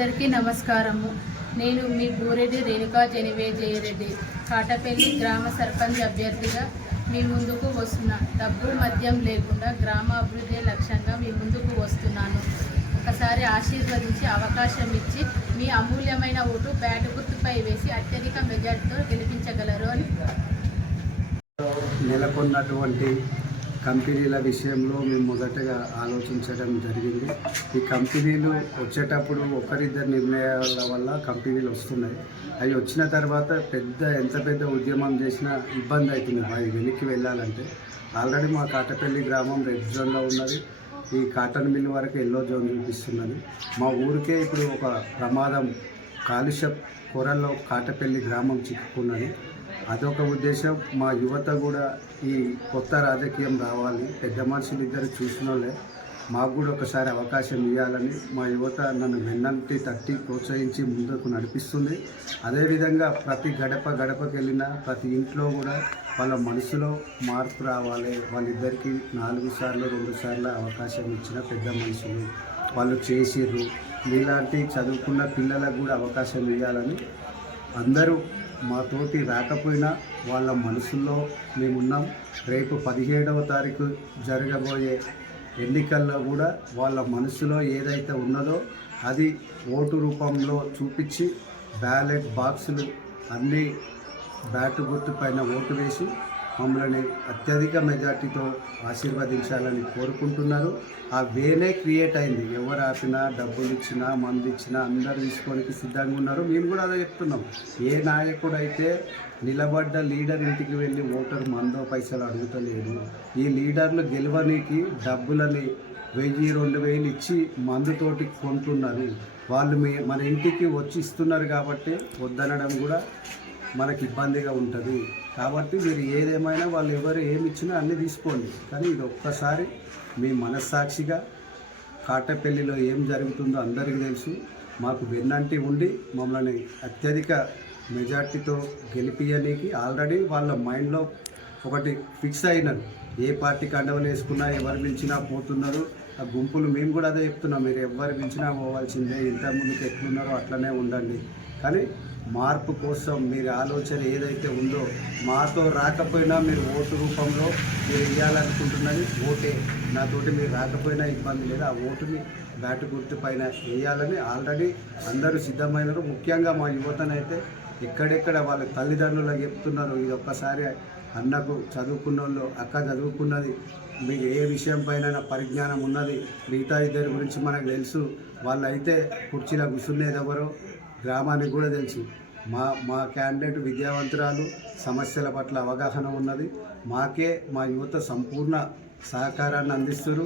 అందరికీ నమస్కారము. నేను మీ బూరెడ్డి రేణుకా జయరెడ్డి కాటపల్లి గ్రామ సర్పంచ్ అభ్యర్థిగా మీ ముందుకు వస్తున్నా. డబ్బు మద్యం లేకుండా గ్రామాభివృద్ధి లక్ష్యంగా మీ ముందుకు వస్తున్నాను. ఒకసారి ఆశీర్వదించి అవకాశం ఇచ్చి మీ అమూల్యమైన ఓటు బ్యాట్ గుర్తుపై వేసి అత్యధిక మెజార్టీతో గెలిపించగలరు అని నెలకొన్నటువంటి కంపెనీల విషయంలో మేము మొదటగా ఆలోచించడం జరిగింది. ఈ కంపెనీలు వచ్చేటప్పుడు ఒకరిద్దరు నిర్ణయాల వల్ల కంపెనీలు వస్తున్నాయి. అవి వచ్చిన తర్వాత ఎంత పెద్ద ఉద్యమం చేసినా ఇబ్బంది అవుతుంది. అవి వెనక్కి వెళ్ళాలంటే ఆల్రెడీ మా కాటపల్లి గ్రామం రెడ్ జోన్లో ఉన్నది. ఈ కాటన్ మిల్ వరకు ఎల్లో జోన్ చూపిస్తున్నది. మా ఊరికే ఇప్పుడు ఒక ప్రమాదం కాలుష్య పొరల్లో కాటపల్లి గ్రామం చిక్కుకున్నది. అదొక ఉద్దేశం. మా యువత కూడా ఈ కొత్త రాజకీయం రావాలి, పెద్ద మనుషులు ఇద్దరు చూసిన వాళ్ళే, మాకు కూడా ఒకసారి అవకాశం ఇవ్వాలని మా యువత నన్ను వెన్నంటి తట్టి ప్రోత్సహించి ముందుకు నడిపిస్తుంది. అదేవిధంగా ప్రతి గడపకి వెళ్ళిన ప్రతి ఇంట్లో కూడా వాళ్ళ మనసులో మార్పు రావాలి. వాళ్ళిద్దరికీ 4 సార్లు 2 సార్లు అవకాశం ఇచ్చిన పెద్ద మనుషులు వాళ్ళు చేసిర్రు. మీలాంటి చదువుకున్న పిల్లలకు కూడా అవకాశం ఇవ్వాలని అందరూ మాతోటి రాకపోయినా వాళ్ళ మనసుల్లో మేమున్నాం. రేపు 17వ తారీఖు జరగబోయే ఎన్నికల్లో కూడా వాళ్ళ మనసులో ఏదైతే ఉన్నదో అది ఓటు రూపంలో చూపించి బ్యాలెట్ బాక్సులు అన్నీ బ్యాటు గుర్తు పైన ఓటు వేసి మమ్మల్ని అత్యధిక మెజార్టీతో ఆశీర్వదించాలని కోరుకుంటున్నారు. ఆ వేనే క్రియేట్ అయింది. ఎవరు ఆపినా, డబ్బులు ఇచ్చినా, మందు ఇచ్చినా అందరూ తీసుకోనికి సిద్ధంగా ఉన్నారు. మేము కూడా అదే చెప్తున్నాం. ఏ నాయకుడు అయితే నిలబడ్డ లీడర్ ఇంటికి వెళ్ళి ఓటరు మందో పైసలు అడుగుతలేడు. ఈ లీడర్లు గెలవనీకి డబ్బులని 1000-2000 ఇచ్చి మందుతోటి కొంటున్నారు. వాళ్ళు మన ఇంటికి వచ్చి ఇస్తున్నారు కాబట్టి వద్దనడం కూడా మనకి ఇబ్బందిగా ఉంటుంది. కాబట్టి మీరు ఏదేమైనా వాళ్ళు ఎవరు ఏమి ఇచ్చినా అన్నీ తీసుకోండి. కానీ ఇది ఒక్కసారి మీ మనస్సాక్షిగా కాటపల్లిలో ఏం జరుగుతుందో అందరికీ తెలుసు. మాకు వెన్నంటి ఉండి మమ్మల్ని అత్యధిక మెజార్టీతో గెలిపియడానికి ఆల్రెడీ వాళ్ళ మైండ్లో ఒకటి ఫిక్స్ అయినారు. ఏ పార్టీకి అండవలు వేసుకున్నా ఎవరు పిలిచినా పోతున్నారు. ఆ గుంపులు మేము కూడా అదే చెప్తున్నాం. మీరు ఎవరు పిలిచినా పోవాల్సిందే. ఇంతకుముందుకు ఎట్లున్నారో అట్లనే ఉండండి. కానీ మార్పు కోసం మీరు ఆలోచన ఏదైతే ఉందో మాతో రాకపోయినా మీరు ఓటు రూపంలో మీరు వేయాలనుకుంటున్నది ఓటే. నాతోటి మీరు రాకపోయినా ఇబ్బంది లేదు. ఆ ఓటుని బ్యాటు గుర్తు పైన వేయాలని ఆల్రెడీ అందరూ సిద్ధమైనారు. ముఖ్యంగా మా యువతనైతే ఎక్కడెక్కడ వాళ్ళ తల్లిదండ్రులకు చెప్తున్నారు. ఇది ఒక్కసారి అన్నకు చదువుకున్న వాళ్ళు, అక్క చదువుకున్నది, మీకు ఏ విషయం పైన పరిజ్ఞానం ఉన్నది, మిగతా ఇద్దరి గురించి మనకు తెలుసు. వాళ్ళైతే కుర్చీలో కూర్చునేది ఎవరో గ్రామానికి కూడా తెలుసు. మా క్యాండిడేట్ విద్యావంతురాలు, సమస్యల పట్ల అవగాహన ఉన్నది. మా యువత సంపూర్ణ సహకారాన్ని అందిస్తారు.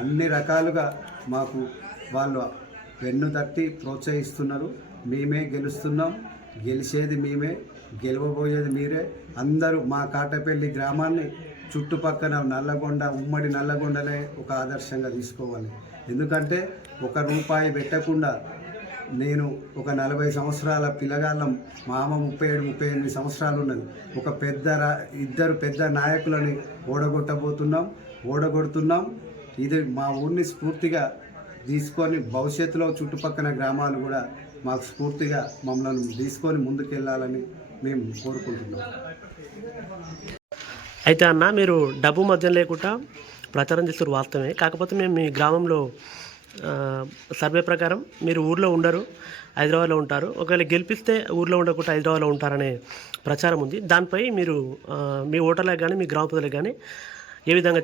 అన్ని రకాలుగా మాకు వాళ్ళు వెన్ను తట్టి ప్రోత్సహిస్తున్నారు. మేమే గెలుస్తున్నాం, గెలిచేది మేమే, గెలవబోయేది మీరే. అందరూ మా కాటపల్లి గ్రామాన్ని చుట్టుపక్కల నల్లగొండ, ఉమ్మడి నల్లగొండనే ఒక ఆదర్శంగా తీసుకోవాలి. ఎందుకంటే ₹1 పెట్టకుండా నేను ఒక 40 సంవత్సరాల పిల్లగాళ్ళం, మా అమ్మ 37-38 సంవత్సరాలు ఉన్నది. ఒక ఇద్దరు పెద్ద నాయకులని ఓడగొడుతున్నాం. ఇది మా ఊరిని స్ఫూర్తిగా తీసుకొని భవిష్యత్తులో చుట్టుపక్కల గ్రామాలు కూడా మాకు స్ఫూర్తిగా మమ్మల్ని తీసుకొని ముందుకెళ్ళాలని మేము కోరుకుంటున్నాం. అయితే అన్న, మీరు డబ్బు మద్యం లేకుండా ప్రచారం చేస్తారు వాస్తవమే. కాకపోతే మేము మీ గ్రామంలో సర్వే ప్రకారం మీరు ఊర్లో ఉండరు, హైదరాబాద్లో ఉంటారు. ఒకవేళ గెలిపిస్తే ఊర్లో ఉండకుండా హైదరాబాద్లో ఉంటారనే ప్రచారం ఉంది. దానిపై మీరు మీ ఓటర్లకు కానీ మీ గ్రామ ప్రజలకు కానీ ఏ విధంగా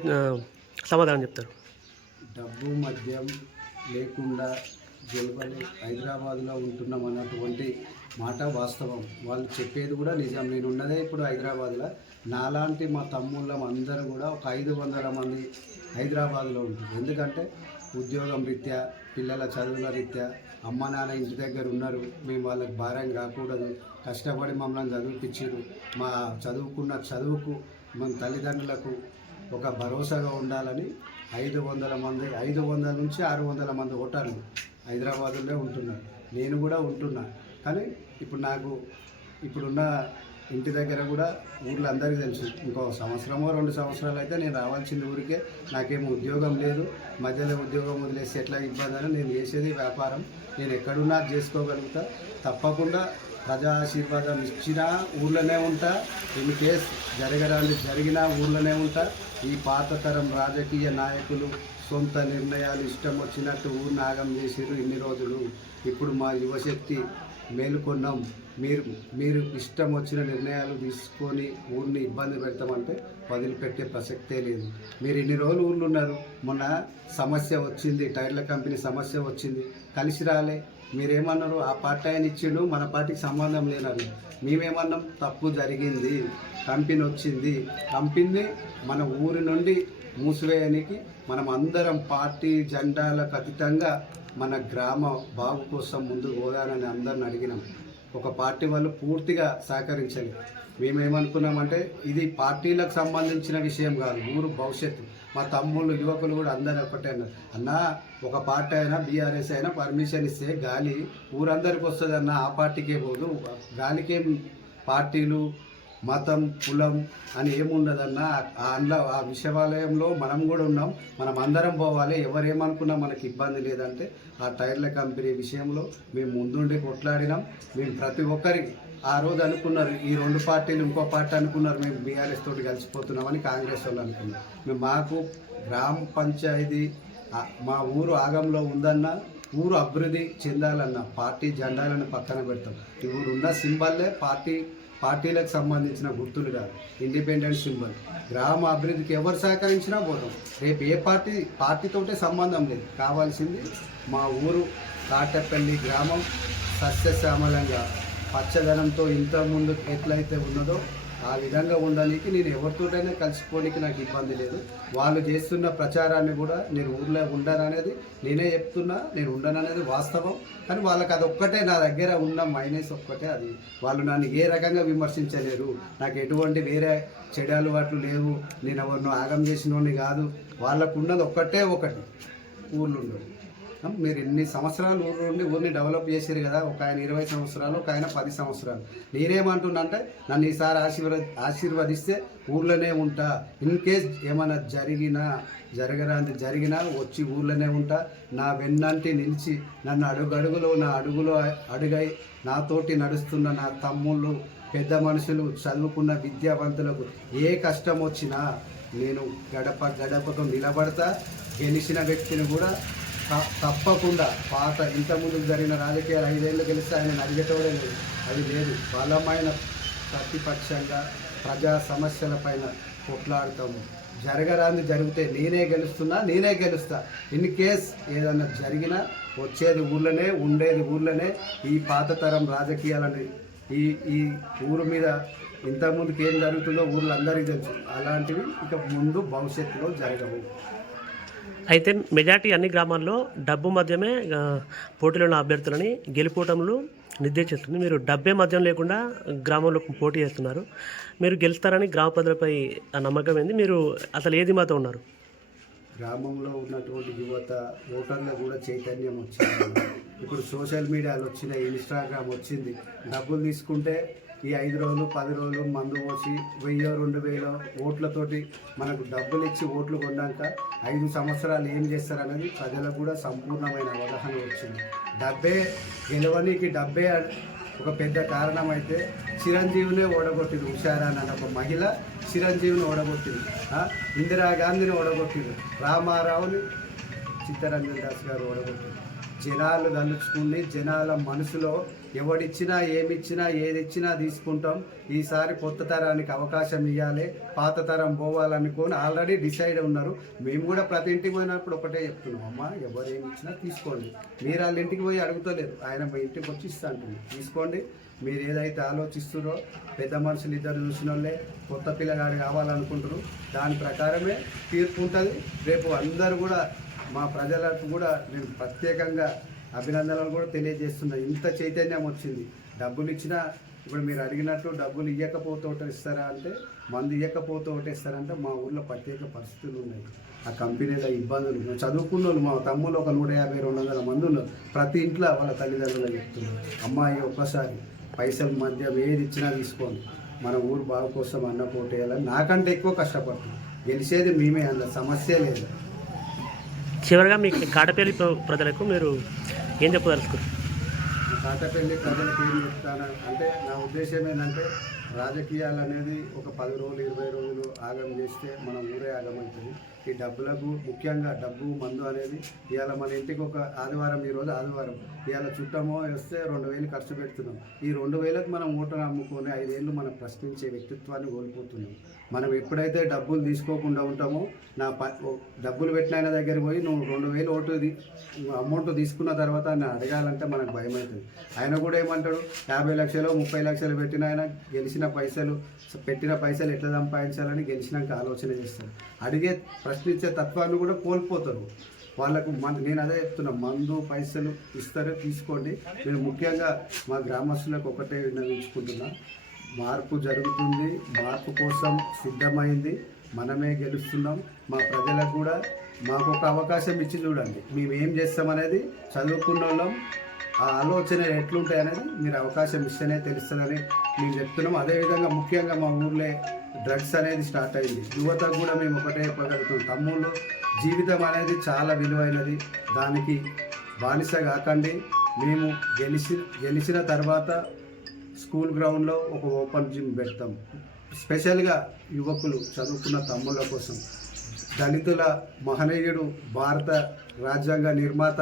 సమాధానం చెప్తారు? డబ్బు మద్యం లేకుండా గెలవాలి, హైదరాబాద్లో ఉంటున్నాం అన్నటువంటి మాట వాస్తవం. వాళ్ళు చెప్పేది కూడా నిజం. నేను ఉన్నదే ఇప్పుడు హైదరాబాద్లో. నాలాంటి మా తమ్ముళ్ళం అందరూ కూడా ఒక 500 మంది హైదరాబాద్లో ఉంటుంది. ఎందుకంటే ఉద్యోగం రీత్యా, పిల్లల చదువుల రీత్యా, అమ్మ నాన్న ఇంటి దగ్గర ఉన్నారు. మేము వాళ్ళకి భారం కాకూడదు, కష్టపడి మమ్మల్ని చదివిపించారు. మా చదువుకున్న చదువుకు మన తల్లిదండ్రులకు ఒక భరోసాగా ఉండాలని 500 మంది, 500 నుంచి 600 మంది ఓటర్లు హైదరాబాదులో ఉంటున్నారు. నేను కూడా ఉంటున్నా. కానీ ఇప్పుడు నాకు ఇప్పుడున్న ఇంటి దగ్గర కూడా ఊర్లో అందరికీ తెలుసు. ఇంకో సంవత్సరమో 2 సంవత్సరాలు అయితే నేను రావాల్సిన ఊరికే. నాకేమో ఉద్యోగం లేదు, మధ్యలో ఉద్యోగం వదిలేసి ఎట్లా ఇబ్బంది అని నేను చేసేది వ్యాపారం. నేను ఎక్కడున్నా చేసుకోగలుగుతా. తప్పకుండా ప్రజా ఆశీర్వాదం ఇచ్చినా ఊళ్ళోనే ఉంటా. ఇన్ కేస్ జరిగినా ఊళ్ళోనే ఉంటా. ఈ పాత తరం రాజకీయ నాయకులు సొంత నిర్ణయాలు ఇష్టం వచ్చినట్టు ఊరు నాగం చేసిరు ఇన్ని రోజులు. ఇప్పుడు మా యువశక్తి మేలుకొన్నాం. మీరు ఇష్టం వచ్చిన నిర్ణయాలు తీసుకొని ఊరిని ఇబ్బంది పెడతామంటే వదిలిపెట్టే ప్రసక్తే లేదు. మీరు ఇన్ని రోజులు ఊర్లు ఉన్నారు. మొన్న సమస్య వచ్చింది, టైర్ల కంపెనీ సమస్య వచ్చింది, కలిసి రాలే. మీరేమన్నారు, ఆ పార్టీ ఆయన ఇచ్చిండు, మన పార్టీకి సంబంధం లేనన్నారు. మేమేమన్నాం, తప్పు జరిగింది, కంపెనీ వచ్చింది, కంపెనీ మన ఊరి నుండి మూసివేయడానికి మనం అందరం పార్టీ జెండాలకు అతీతంగా మన గ్రామ బాగు కోసం ముందుకు పోదానని అందరిని అడిగినాం. ఒక పార్టీ వాళ్ళు పూర్తిగా సహకరించాలి. మేమేమనుకున్నామంటే ఇది పార్టీలకు సంబంధించిన విషయం కాదు, ఊరు భవిష్యత్తు. మా తమ్ముళ్ళు యువకులు కూడా అందరూ ఒకటే అన్నారు, అన్న ఒక పార్టీ అయినా బీఆర్ఎస్ అయినా పర్మిషన్ ఇస్తే గాలి ఊరందరికి వస్తుంది అన్న, ఆ పార్టీకే పోదు. గాలికేం పార్టీలు మతం కులం అని ఏముండదన్న. అందులో ఆ విషయాలయంలో మనం కూడా ఉన్నాం, మనం అందరం పోవాలి. ఎవరేమనుకున్నా మనకి ఇబ్బంది లేదంటే ఆ టైర్ల కంపెనీ విషయంలో మేము ముందుండి కొట్లాడినాం. మేము ప్రతి ఒక్కరికి ఆ రోజు అనుకున్నారు, ఈ 2 పార్టీలు ఇంకో పార్టీ అనుకున్నారు, మేము బీఆర్ఎస్ తోటి కలిసిపోతున్నామని కాంగ్రెస్ వాళ్ళు అనుకున్నారు. మేము మాకు గ్రామ పంచాయతీ మా ఊరు ఆగంలో ఉందన్న, ఊరు అభివృద్ధి చెందాలన్న పార్టీ జెండాలను పక్కన పెడతాం. ఇప్పుడు ఉన్న సింబల్లే పార్టీలకు సంబంధించిన గుర్తులు కాదు, ఇండిపెండెంట్ సింబల్. గ్రామ అభివృద్ధికి ఎవరు సహకరించినా పోతాం. రేపు ఏ పార్టీతోటే సంబంధం లేదు. కావాల్సింది మా ఊరు కాటపల్లి గ్రామం సస్యశ్యామలంగా పచ్చదనంతో ఇంతకుముందు ఎట్లయితే ఉన్నదో ఆ విధంగా ఉండడానికి నేను ఎవరితోటైనా కలిసిపోనికి నాకు ఇబ్బంది లేదు. వాళ్ళు చేస్తున్న ప్రచారాన్ని కూడా నేను ఊర్లో ఉండననేది నేనే చెప్తున్నా, నేను ఉండననేది వాస్తవం. కానీ వాళ్ళకి అది ఒక్కటే, నా దగ్గర ఉన్న మైనస్ ఒక్కటే అది. వాళ్ళు నన్ను ఏ రకంగా విమర్శించలేరు, నాకు ఎటువంటి వేరే చెడు అలవాట్లు లేవు, నేను ఎవరినో ఆగం చేసినోడిని కాదు. వాళ్ళకు ఉన్నది ఒక్కటే ఒకటి, ఊర్లో ఉండదు. మీరు ఇన్ని సంవత్సరాలు ఊరు నుండి ఊరిని డెవలప్ చేసారు కదా, ఒక ఆయన 20 సంవత్సరాలు, ఒక ఆయన 10 సంవత్సరాలు. నేనేమంటున్నా అంటే నన్ను ఈసారి ఆశీర్వదిస్తే ఊర్లోనే ఉంటా. ఇన్ కేస్ ఏమైనా జరిగినా వచ్చి ఊర్లోనే ఉంటా. నా వెన్నంటి నిలిచి నన్ను అడుగులో అడుగై నాతోటి నడుస్తున్న నా తమ్ముళ్ళు, పెద్ద మనుషులు, చదువుకున్న విద్యావంతులకు ఏ కష్టం వచ్చినా నేను గడపకు నిలబడతా. గెలిచిన వ్యక్తిని కూడా తప్పకుండా ఇంతకుముందు జరిగిన రాజకీయాలు 5 ఏళ్ళు గెలిస్తే ఆయన అడిగేటోడే లేదు, అది లేదు. బలమైన ప్రతిపక్షంగా ప్రజా సమస్యల పైన కొట్లాడతాము. జరగరాంది జరిగితే నేనే గెలుస్తా. ఇన్ కేస్ ఏదన్నా జరిగినా వచ్చేది ఊళ్ళోనే, ఉండేది ఊళ్ళోనే. ఈ పాత తరం రాజకీయాలని ఈ ఊరు మీద ఇంతకుముందుకు ఏం జరుగుతుందో ఊళ్ళో అందరికీ తెలుసు. అలాంటివి ఇక ముందు భవిష్యత్తులో జరగవు. అయితే మెజార్టీ అన్ని గ్రామాల్లో డబ్బు మధ్యమే పోటీలో ఉన్న అభ్యర్థులని గెలుపోవటంలో నిర్దేశిస్తుంది. మీరు డబ్బే మద్యం లేకుండా గ్రామంలో పోటీ చేస్తున్నారు. మీరు గెలుస్తారని గ్రామ ప్రజలపై నమ్మకం ఏంది? మీరు అసలు ఏది మాతో ఉన్నారు? గ్రామంలో ఉన్నటువంటి యువత ఓటర్లో కూడా చైతన్యం వచ్చింది. ఇప్పుడు సోషల్ మీడియాలో వచ్చిన ఇన్స్టాగ్రామ్ వచ్చింది. డబ్బులు తీసుకుంటే ఈ 5 రోజులు 10 రోజులు మందు పోసి 1000-2000 ఓట్లతోటి మనకు డబ్బులు ఇచ్చి ఓట్లు కొన్నాక 5 సంవత్సరాలు ఏం చేస్తారనేది ప్రజలకు కూడా సంపూర్ణమైన అవగాహన వచ్చింది. గెలవనికి డబ్బే ఒక పెద్ద కారణం అయితే చిరంజీవినే ఓడగొట్టింది. ఉషారా అన్న ఒక మహిళ చిరంజీవిని ఓడగొట్టింది, ఇందిరాగాంధీని ఓడగొట్టింది, రామారావుని చిత్తరంజన్ దాస్ గారు ఓడగొట్టింది. జనాలు తలుచుకుని జనాల మనసులో ఎవడిచ్చినా ఏమిచ్చినా ఏదిచ్చినా తీసుకుంటాం. ఈసారి కొత్త తరానికి అవకాశం ఇవ్వాలి, పాత తరం పోవాలనుకొని ఆల్రెడీ డిసైడ్ ఉన్నారు. మేము కూడా ప్రతి ఇంటికి పోయినప్పుడు ఒకటే చెప్తున్నాం, అమ్మ ఎవరు ఏమి ఇచ్చినా తీసుకోండి. మీరు వాళ్ళ ఇంటికి పోయి అడుగుతలేదు, ఆయన మా ఇంటికి వచ్చి ఇస్తా అంటుంది. తీసుకోండి. మీరు ఏదైతే ఆలోచిస్తున్నారో పెద్ద మనుషులు ఇద్దరు చూసిన వాళ్ళే కొత్త పిల్లగాడు కావాలనుకుంటారు, దాని ప్రకారమే తీర్పు ఉంటుంది. రేపు అందరూ కూడా మా ప్రజలకు కూడా నేను ప్రత్యేకంగా అభినందనలు కూడా తెలియజేస్తున్నా. ఇంత చైతన్యం వచ్చింది. డబ్బులు ఇచ్చినా ఇప్పుడు మీరు అడిగినట్లు డబ్బులు ఇవ్వకపోతే ఓటేస్తారా అంటే, మందు ఇవ్వకపోతే ఓటేస్తారంటే మా ఊళ్ళో ప్రత్యేక పరిస్థితులు ఉన్నాయి. ఆ కంపెనీలో ఇబ్బందులు, చదువుకున్న వాళ్ళు మా తమ్ముళ్ళు ఒక 150-200 మంది ఉన్నారు. ప్రతి ఇంట్లో వాళ్ళ తల్లిదండ్రులు చెప్తున్నారు, అమ్మాయి ఒక్కసారి పైసలు మద్యం ఏది ఇచ్చినా తీసుకోండి, మన ఊరు బాగు కోసం అన్న పోటేయాలని నాకంటే ఎక్కువ కష్టపడుతున్నాం. గెలిచేది మేమే, అందులో సమస్య లేదు. చివరిగా మీ కాటపల్లి ప్రజలకు మీరు ఏం చెప్పదలుచుకున్నారు? కాటపల్లి ప్రజలకు ఏం చెప్తాను అంటే, నా ఉద్దేశం ఏంటంటే రాజకీయాలు అనేది ఒక 10 రోజులు 20 రోజులు ఆగం చేస్తే మన ఊరే ఆగమవుతుంది. ఈ డబ్బులకు, ముఖ్యంగా డబ్బు మందు అనేది ఇవాళ మన ఇంటికి ఒక ఆదివారం, ఈరోజు ఆదివారం, ఇవాళ చుట్టమో వస్తే 2000 ఖర్చు పెడుతున్నాం. ఈ 2000కు మనం ఓటును అమ్ముకొని 5 ఏళ్ళు మనం ప్రశ్నించే వ్యక్తిత్వాన్ని కోల్పోతున్నాం. మనం ఎప్పుడైతే డబ్బులు తీసుకోకుండా ఉంటామో, డబ్బులు పెట్టిన ఆయన దగ్గరికి పోయి నువ్వు 2000 అమౌంట్ తీసుకున్న తర్వాత ఆయన అడగాలంటే మనకు భయం అవుతుంది. ఆయన కూడా ఏమంటాడు, 50 లక్షలు 30 లక్షలు పెట్టిన ఆయన పెట్టిన పైసలు ఎట్లా సంపాదించాలని గెలిచినాక ఆలోచన చేస్తారు. ప్రశ్నించే తత్వాన్ని కూడా కోల్పోతారు. వాళ్ళకు నేను అదే చెప్తున్నా, మందు పైసలు ఇస్తారు, తీసుకోండి. నేను ముఖ్యంగా మా గ్రామస్తులకు ఒకటే విన్నవించుకుంటున్నా, మార్పు జరుగుతుంది, మార్పు కోసం సిద్ధమైంది, మనమే గెలుస్తున్నాం. మా ప్రజలకు కూడా మాకు ఒక అవకాశం ఇచ్చి చూడండి, మేము ఏం చేస్తామనేది చదువుకున్న వాళ్ళం, ఆ ఆలోచన ఎట్లుంటాయి అనేది మీరు అవకాశం ఇస్తేనే తెలుస్తుందని మేము చెప్తున్నాం. అదేవిధంగా ముఖ్యంగా మా ఊర్లో డ్రగ్స్ అనేది స్టార్ట్ అయింది. యువతకు కూడా మేము ఒకటే చెప్పగలుగుతాం, తమ్ముళ్ళు జీవితం అనేది చాలా విలువైనది, దానికి బానిస కాకండి. మేము గెలిచిన తర్వాత స్కూల్ గ్రౌండ్లో ఒక ఓపెన్ జిమ్ పెడతాం, స్పెషల్గా యువకులు చదువుకున్న తమ్ముళ్ళ కోసం. దళితుల మహనీయుడు, భారత రాజ్యాంగ నిర్మాత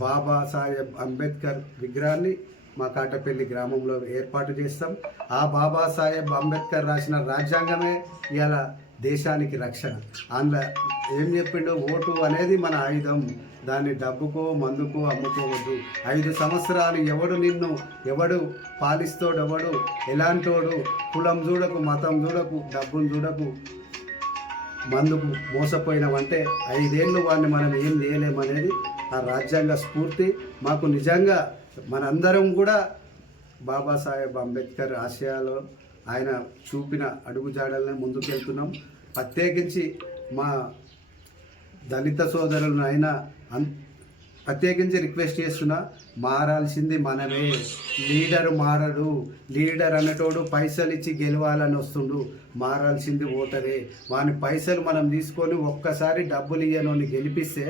బాబాసాహెబ్ అంబేద్కర్ విగ్రహాన్ని మా కాటపల్లి గ్రామంలో ఏర్పాటు చేస్తాం. ఆ బాబాసాహెబ్ అంబేద్కర్ రాసిన రాజ్యాంగమే ఇవాళ దేశానికి రక్షణ. అందులో ఏం చెప్పిండో, ఓటు అనేది మన ఆయుధం, దాన్ని డబ్బుకో మందుకో అమ్ముకోవద్దు. 5 సంవత్సరాలు ఎవడు పాలిస్తోడు, ఎవడు ఎలాంటోడు, కులం చూడకు, మతం చూడకు, డబ్బును చూడకు, మందుకు మోసపోయినామంటే 5 ఏళ్ళు వాడిని మనం ఏం చేయలేమనేది ఆ రాజ్యాంగ స్ఫూర్తి. మాకు నిజంగా మనందరం కూడా బాబాసాహెబ్ అంబేద్కర్ ఆశయాలు, ఆయన చూపిన అడుగుజాడల్ని ముందుకెళ్తున్నాం. ప్రత్యేకించి మా దళిత సోదరులను అయినా ప్రత్యేకించి రిక్వెస్ట్ చేస్తున్నా, మారాల్సింది మనమే. లీడరు మారడు, లీడర్ అనేటోడు పైసలు ఇచ్చి గెలవాలని వస్తుండు, మారాల్సింది ఓటరే. వాని పైసలు మనం తీసుకొని ఒక్కసారి డబ్బులు ఇయ్యనోని గెలిపిస్తే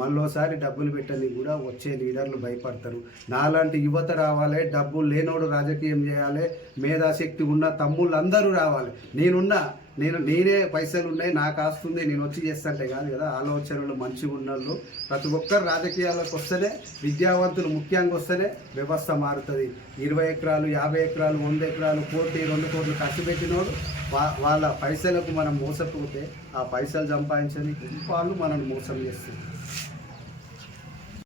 మళ్ళోసారి డబ్బులు పెట్టని కూడా వచ్చే లీడర్లు భయపడతారు. నాలాంటి యువత రావాలి, డబ్బులు లేనోడు రాజకీయం చేయాలి, మేధాశక్తి ఉన్న తమ్ముళ్ళు అందరూ రావాలి. నేనే పైసలు ఉన్నాయి, నాకు ఆస్తుంది, నేను వచ్చి చేస్తాంటే కాదు కదా. ఆలోచనలు మంచిగా ఉన్నోళ్ళు ప్రతి ఒక్కరు రాజకీయాలకు వస్తేనే, విద్యావంతులు ముఖ్యంగా వస్తేనే వ్యవస్థ మారుతుంది. 20 ఎకరాలు 50 ఎకరాలు 100 ఎకరాలు 1 కోటి 2 కోట్లు ఖర్చు పెట్టినోడు వాళ్ళ పైసలకు మనం మోసపోతే ఆ పైసలు సంపాదించని వాళ్ళు మనల్ని మోసం చేస్తారు.